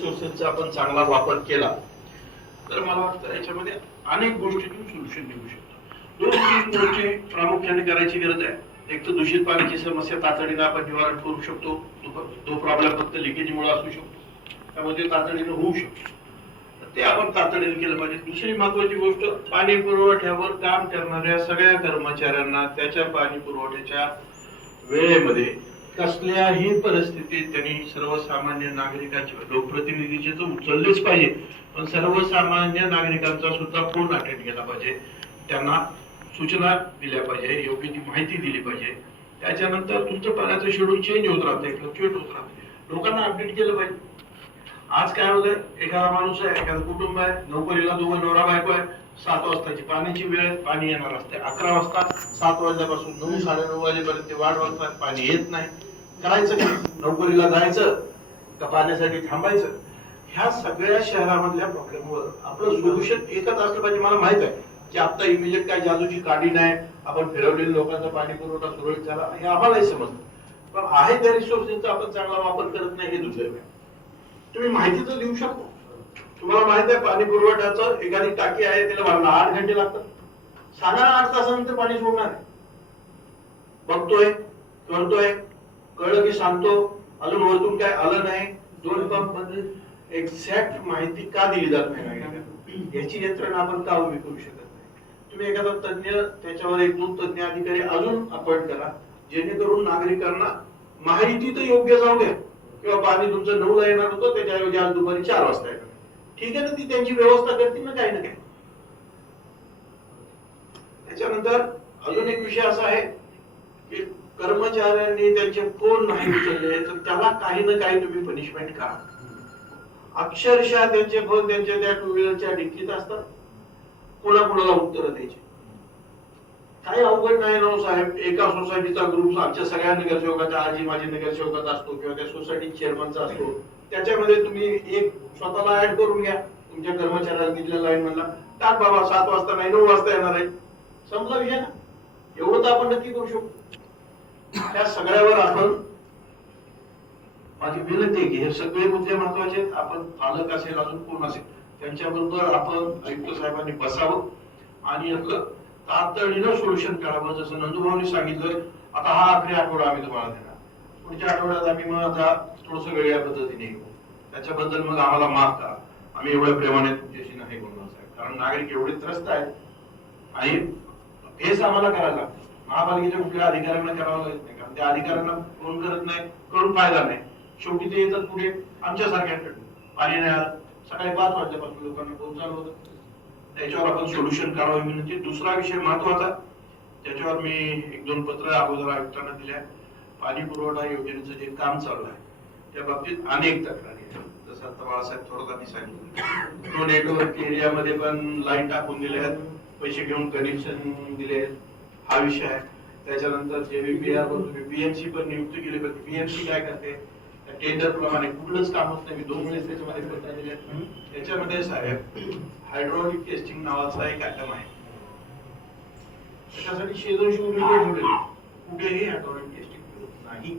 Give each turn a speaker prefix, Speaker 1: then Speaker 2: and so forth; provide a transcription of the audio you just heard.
Speaker 1: रिसोर्सेसचा आपण चांगला वापर केला तर मला वाटतं याच्यामध्ये अनेक गोष्टीतून सोल्युशन निघू शकतो. दोन तीन गोष्टी प्रामुख्याने करायची गरज आहे. एक तर दूषित पाण्याची समस्या तातडीनं आपण निवारण करू शकतो. तो- प्रॉब्लेम फक्त लिकेजमुळे असू शकतो. त्यामध्ये तातडीनं होऊ शकतो. ते आपण तातडीने केलं पाहिजे. दुसरी महत्वाची गोष्ट पाणी पुरवठ्यावर काम करणाऱ्या सगळ्या कर्मचाऱ्यांना त्याच्या पाणी पुरवठ्याच्या वेळेमध्ये कसल्याही परिस्थितीत त्यांनी सर्वसामान्य नागरिकांचे लोकप्रतिनिधीचे तर उचललेच पाहिजे. पण सर्वसामान्य नागरिकांचा सुद्धा फोन अटेंड केला पाहिजे. त्यांना सूचना दिल्या पाहिजे योग्य ती माहिती दिली पाहिजे. त्याच्यानंतर तुमचं पाण्याचं शेड्यूल चेंज होत राहते फ्लक्च्युएट होत राहते लोकांना अपडेट केलं पाहिजे. आज काय होतंय? एखादा माणूस आहे एखादं कुटुंब आहे नोकरीला दोघं नवरा बायको आहे सात वाजताची पाण्याची वेळ आहे, पाणी येणार असते. अकरा वाजता सात वाजल्यापासून नऊ साडेनऊ वाजेपर्यंत ते वाढ बघतात पाणी येत नाही. करायचं काय? नोकरीला जायचं का पाण्यासाठी थांबायचं? ह्या सगळ्या शहरामधल्या प्रॉब्लेमवर आपलं सोल्युशन एकच असलं पाहिजे मला माहीत आहे. की आता इमिजिएट काय जादूची काडी नाही आपण फिरवलेल्या लोकांचा पाणी पुरवठा सुरळीत झाला हे आम्हालाही समजतं. पण आहे त्या रिसोर्सेसचा आपण चांगला वापर करत नाही हे दुसरं तुम्ही माहिती तर देऊ शकतो. तुम्हाला माहीत आहे पाणी पुरवठ्याचं एखादी टाकी आहे तिला भरायला आठ घंटे लागतात. साधारण आठ तासानंतर पाणी सोडणार आहे. बघतोय करतोय कळलं की सांगतो. अजून वरतून काय आलं नाही. दोन पंपमध्ये एक्झॅक्ट माहिती का दिली जात नाही? याची यंत्रणा आपण का उभी करू शकत नाही? तुम्ही एखादा तज्ञ त्याच्यावर एक दोन तज्ञ अधिकारी अजून अपॉइंट करा. जेणेकरून नागरिकांना माहिती तर योग्य जाऊ द्या. किंवा पाणी तुमचं नऊला येणार होतं त्याच्याऐवजी आज दुपारी चार वाजता येणार. ठीक आहे ना ती त्यांची व्यवस्था करतील ना काही ना काही. त्याच्यानंतर अजून एक विषय असा आहे की कर्मचाऱ्यांनी त्यांचे फोन नाही उचलले तर त्याला काही ना काही तुम्ही पनिशमेंट करा. अक्षरशः त्यांचे फोन त्यांच्या त्या टू व्हीलरच्या डिक्कीत असतात. कोणा कोणाला उत्तर द्यायची. काही अवघड नाही ना साहेब. एका सोसायटीचा ग्रुप आमच्या सगळ्या नगरसेवकाचा आजी माझी नगरसेवकाचा असतो किंवा त्या सोसायटी चेअरमनचा असतो. त्याच्यामध्ये तुम्ही एक स्वतःला ऍड करून घ्या. तुमच्या कर्मचाऱ्याला दिलेल्या लाईन म्हणला टाक बाबा सात वाजता नाही नऊ वाजता येणार आहे. समजा विषय ना. एवढं तर आपण नक्की करू शकतो. त्या सगळ्यावर आपण माझी विनंती आहे की हे सगळे मुद्दे महत्त्वाचे आहेत. आपण पालक असेल अजून कोण असेल त्यांच्याबरोबर आपण आयुक्त साहेबांनी बसावं आणि आपलं तातडीनं सोल्युशन करावं जसं नंदुभाऊनी सांगितलं आता हा आखरी आठवडा आम्ही तुम्हाला देणार. पुढच्या आठवड्यात आम्ही मग आता थोडस वेगळ्या पद्धतीने येऊ. त्याच्याबद्दल मग आम्हाला माफ करा. आम्ही एवढ्या प्रेमाने तुमच्याशी नाही बोलणार साहेब. कारण नागरिक एवढे त्रस्त आहेत आणि हेच आम्हाला करायला लागतं. महापालिकेच्या कुठल्या अधिकाऱ्यांना करावं लागत नाही कारण त्या अधिकाऱ्यांना फोन करत नाही करून फायदा नाही. शेवटी ते येतात कुठे? आमच्यासारख्याकडे पाणी नाही आलं. सकाळी पाच वाजल्यापासून लोकांना फोन चालू होतं. त्याच्यावर आपण सोल्युशन करावं विनंती दुसरा विषय महत्त्वाचा त्याच्यावर मी एक दोन पत्र अगोदर आयुक्तांना दिले पाणी पुरवठा योजनेचं जे काम चालू आहे त्या बाबतीत अनेक तक्रारी आहेत. जसं आता बाळासाहेब थोरातांनी सांगितलं. तो नेटवर्क एरियामध्ये पण लाईन टाकून दिले आहेत. पैसे घेऊन कनेक्शन दिले हा विषय आहे. त्याच्यानंतर जे बीपीआर तुम्ही बीएमसी पण नियुक्त केली पण बीएमसी काय करते? टेंडर प्रमाणे कुठलंच काम होत नाही. मी दोन वेळेस त्याच्यामध्ये पत्र दिले आहेत. त्याच्यामध्ये साहेब हायड्रोलिक टेस्टिंग नावाचा एक आयटम आहे. त्याच्यासाठी ठेवलेले कुठेही हायड्रोलिक टेस्टिंग नाही.